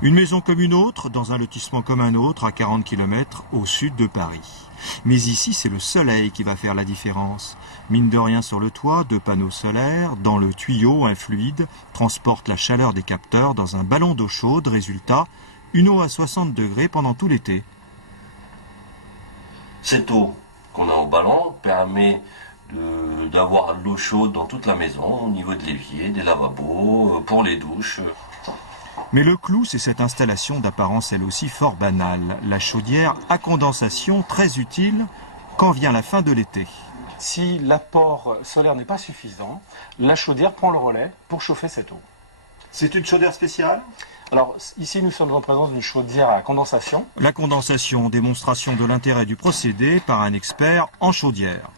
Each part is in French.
Une maison comme une autre, dans un lotissement comme un autre, à 40 km au sud de Paris. Mais ici, c'est le soleil qui va faire la différence. Mine de rien sur le toit, 2 panneaux solaires. Dans le tuyau, un fluide transporte la chaleur des capteurs dans un ballon d'eau chaude. Résultat, une eau à 60 degrés pendant tout l'été. Cette eau qu'on a au ballon permet d'avoir de l'eau chaude dans toute la maison, au niveau de l'évier, des lavabos, pour les douches. Mais le clou, c'est cette installation d'apparence elle aussi fort banale. La chaudière à condensation, très utile quand vient la fin de l'été. Si l'apport solaire n'est pas suffisant, la chaudière prend le relais pour chauffer cette eau. C'est une chaudière spéciale ? Alors ici nous sommes en présence d'une chaudière à condensation. La condensation, démonstration de l'intérêt du procédé par un expert en chaudière.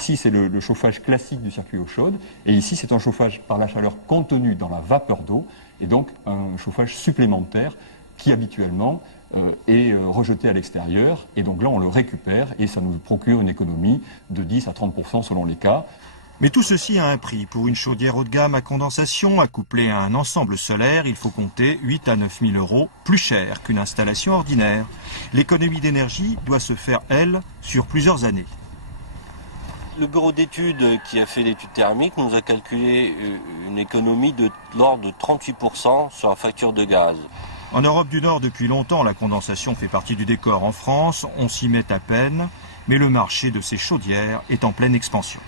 Ici, c'est le chauffage classique du circuit eau chaude. Et ici, c'est un chauffage par la chaleur contenue dans la vapeur d'eau. Et donc, un chauffage supplémentaire qui, habituellement, est rejeté à l'extérieur. Et donc là, on le récupère et ça nous procure une économie de 10 à 30% selon les cas. Mais tout ceci a un prix. Pour une chaudière haut de gamme à condensation, accouplée à un ensemble solaire, il faut compter 8 à 9 000 euros, plus cher qu'une installation ordinaire. L'économie d'énergie doit se faire, elle, sur plusieurs années. Le bureau d'études qui a fait l'étude thermique nous a calculé une économie de l'ordre de 38% sur la facture de gaz. En Europe du Nord, depuis longtemps, la condensation fait partie du décor. En France, on s'y met à peine, mais le marché de ces chaudières est en pleine expansion.